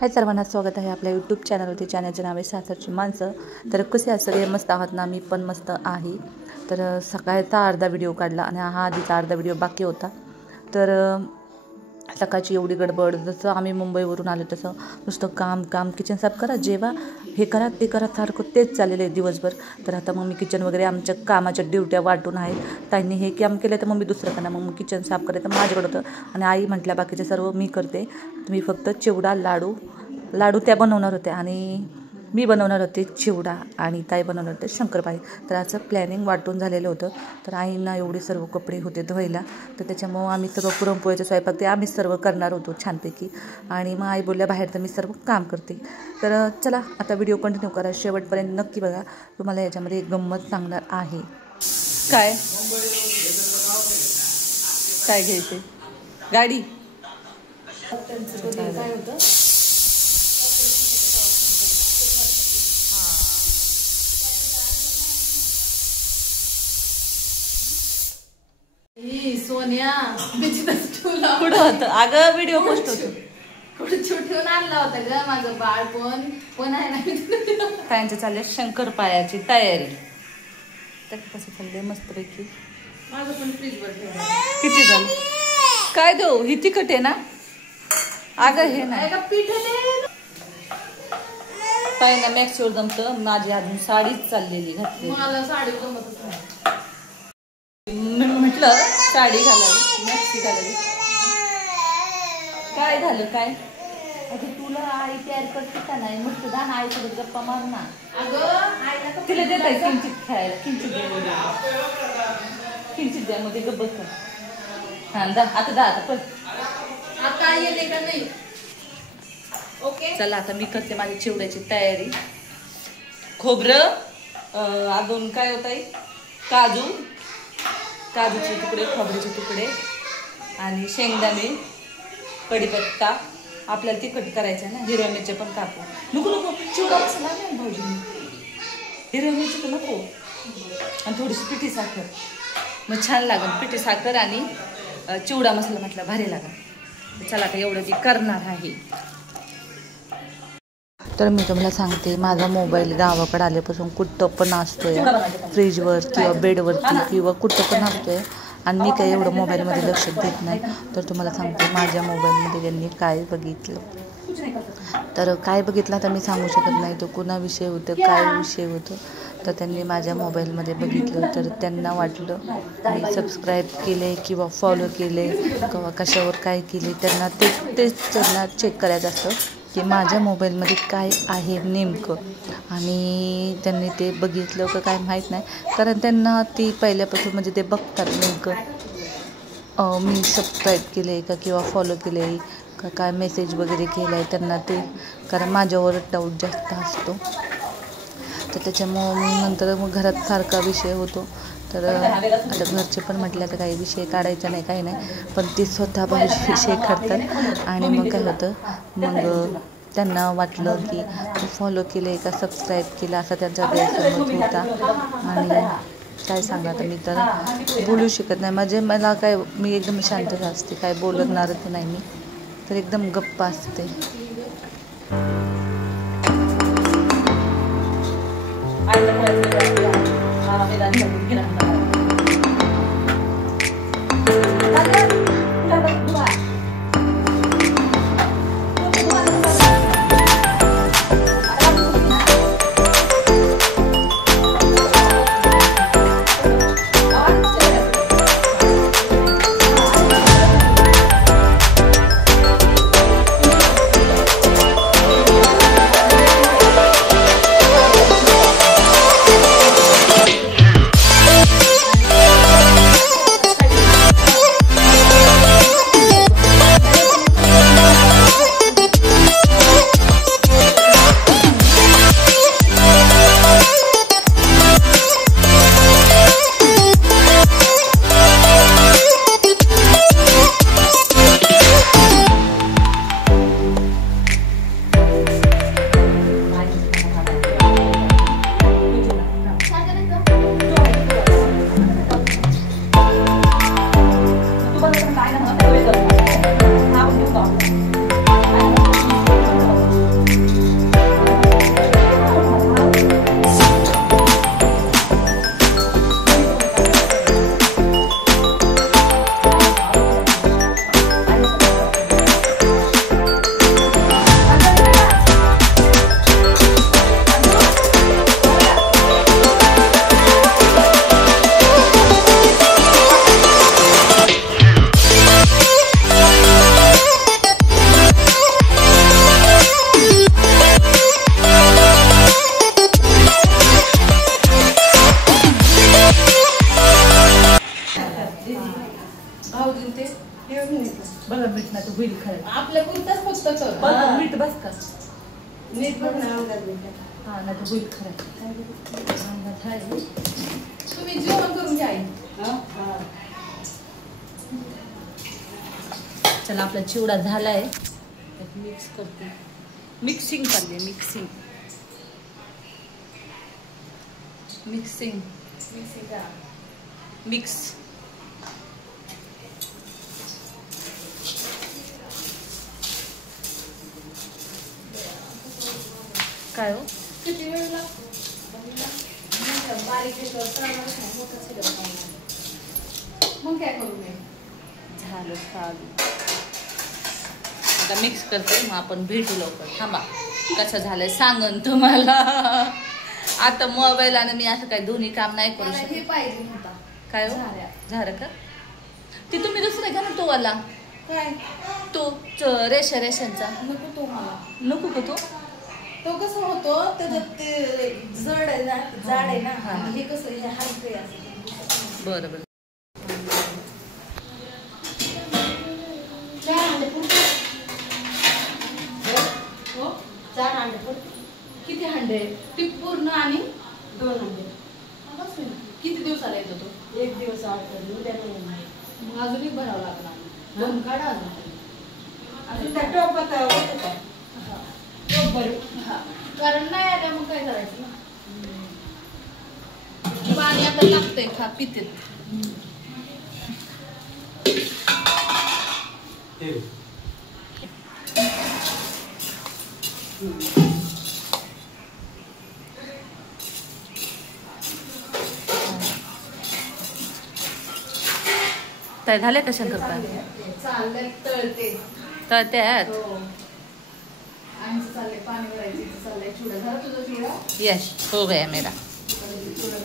हाय सर्वांना, स्वागत आहे आपल्या यूट्यूब चॅनलवरती. चॅनलचे नाव आहे सासरची माणसं. तर कसे आहे सगळे? मस्त आहात ना? मी पण मस्त आहे. तर सकाळचा अर्धा व्हिडिओ काढला आणि हा आधीचा अर्धा व्हिडिओ बाकी होता. तर सकाळची एवढी गडबड, जसं आम्ही मुंबईवरून आलो तसं नुसतं काम किचन साफ करा, जेवा, हे करा ते करा, सारखं तेच चाललेलं आहे दिवसभर. तर आता मग मी किचन वगैरे आमच्या कामाच्या ड्युट्या वाटून आहेत. ताईंनी हे काम केलं तर मग मी दुसरं करणार, मग किचन साफ करायचं माझ्याकडं होतं. आणि आई म्हटल्या बाकीचे सर्व मी करते, तुम्ही फक्त चिवडा लाडू त्या बनवणार होत्या आणि मी बनवणार होते चिवडा आणि ताई बनवणार होते शंकरपाळी. तर असं प्लॅनिंग वाटून झालेलं होतं. तर आईंना एवढे सर्व कपडे होते धुवायला, तर त्याच्यामुळं आम्ही सर्व पुरणपोळीचं स्वयंपाक ते आम्ही सर्व करणार होतो छानपैकी. आणि मग आई बोलल्या बाहेर तर मी सर्व काम करते. तर चला आता व्हिडिओ कंटिन्यू करा, शेवटपर्यंत नक्की बघा. तुम्हाला याच्यामध्ये एक गंमत सांगणार आहे. काय काय घ्यायचे? गाडी काय होतं? सोन्या कुठं होतं अगं? व्हिडिओ पोस्ट होतो. कुठं ठेवून आणला होता ग माझं बाळ. पण आहे ना, त्यांचे चालले शंकरपाळ्याची तयारी. तर कसं चाललंय मस्तपैकी. माझं पण फ्रीजवर ठेवलं. किती झालं? काय देऊ? ही तिखट आहे ना अगं? हे नाही पीठ ताई ना मॅक्सवर जमतं. माझी अजून साडीच चाललेली घातली. मला साडी जमतच नाही. म्हटलं साडी घालावी, मॅक्सी घालावी. काय झालं? काय अगं तुला आई तयार करते का नाही? मस्त जा ना आईसोबत गप्पा मार ना. अगं तिला देत आहे किंचित खायला. किंचित द्या मध्ये गप्प बस. हां आता पण आता येते का नाही? ओके चला आता मी करते माझी चिवड्याची तयारी. खोबरं, अजून काय होत आहे, काजूचे तुकडे, खोबऱ्याचे तुकडे आणि शेंगदाणे, कढीपत्ता. आपल्याला तिखट करायचं ना, हिरव्या मिरच्या पण कापू. नको चिवडा मसाला नाही भाऊजी, हिरव्या मिरची तर नको. आणि थोडीशी पिठी साखर, मग छान लागेल. पिठी साखर आणि चिवडा मसाला म्हटलं भारी लागेल. चला आता एवढं ती करणार आहे. तर मी तुम्हाला सांगते, माझा मोबाईल गावाकडे आल्यापासून कुठं पण असतोय, फ्रीजवर किंवा बेडवरती किंवा कुठं पण असतोय. आणि मी काही एवढं मोबाईलमध्ये लक्ष देत नाही. तर तुम्हाला सांगते माझ्या मोबाईलमध्ये त्यांनी काय बघितलं, तर काय बघितलं तर मी सांगू शकत नाही. तो कुणाविषयी होतं, काय विषय होतं. तर त्यांनी माझ्या मोबाईलमध्ये बघितलं, तर त्यांना वाटलं मी सबस्क्राईब केले किंवा फॉलो केले किंवा कशावर काय केले. त्यांना तेच त्यांना चेक करायचं असतं की माझ्या मोबाईलमध्ये काय आहे नेमकं. आणि त्यांनी ते बघितलं का काय माहीत नाही, कारण त्यांना ती पहिल्यापासून म्हणजे ते बघतात नेमकं मी सबस्क्राईब केले आहे का किंवा फॉलो केले आहे का, काय मेसेज वगैरे केला आहे त्यांना ते. कारण माझ्यावर डाऊट जास्त असतो. तर त्याच्यामुळं नंतर मग घरात सारखा विषय होतो. तर आता घरचे पण म्हटलं तर काही विषय काढायचा नाही, काही नाही. पण ते स्वतः भाऊजी विषय काढतात. आणि मग काय होतं, मग त्यांना वाटलं की फॉलो केले का सबस्क्राईब केलं, असा त्यांचा गैरसमज होता. आणि काय सांगा आता, मी तर बोलू शकत नाही. म्हणजे मला काय, मी एकदम शांत असते, काय बोलणारच नाही मी, तर एकदम गप्प असते. बस का नीट बघ ना अंगात हा ना तर होईल खरं तुम्ही जेवण करून घ्या आई. चला आपला चिवडा झालाय मिक्स करते मिक्सिंग करते मिक्सिंग मिक्सिंग मिक्सिंग करा मिक्स काय हो किती वेळ लागतो बारीक मग काय करू मी झालं चालू आता मिक्स करते मग आपण भेटू लवकर थांबा कसं झालंय सांगन तुम्हाला आता मोबाईल आणि मी असं काही दोन्ही काम नाही करू शकत पाहिजे नव्हता काय हो झालं का ते तुम्ही दुसरं घ्या ना तो वाला काय तो रेशनचा नको तो मला नको का तो कसं होतो त्याच्यात ते जड आहे ना जाड आहे ना हा. आणि हे कसं हे हलकं आहे असं. बरं बरं चार अंडे पुरते हो 4 अंडे पुरते किती हंडे ती पूर्ण आणि 2 अंडे बस होईल. किती दिवसाला येतो तो 1 दिवस आड करून उद्या नाही मग अजून एक भरावं लागणार दोन काढा अजून त्या टोपात होतं का टोप भरू हा कारण नाही आल्या मग काय करायचं ना पाणी आता लागतंय खा पिते काय झाले का शंकरपाळ्या चाललंय तळते तळत्यात आणि चाललंय पाणी भरायचं चाललंय चिवडा झाला तुझा चिवडा यस हो गया मेरा चिवडा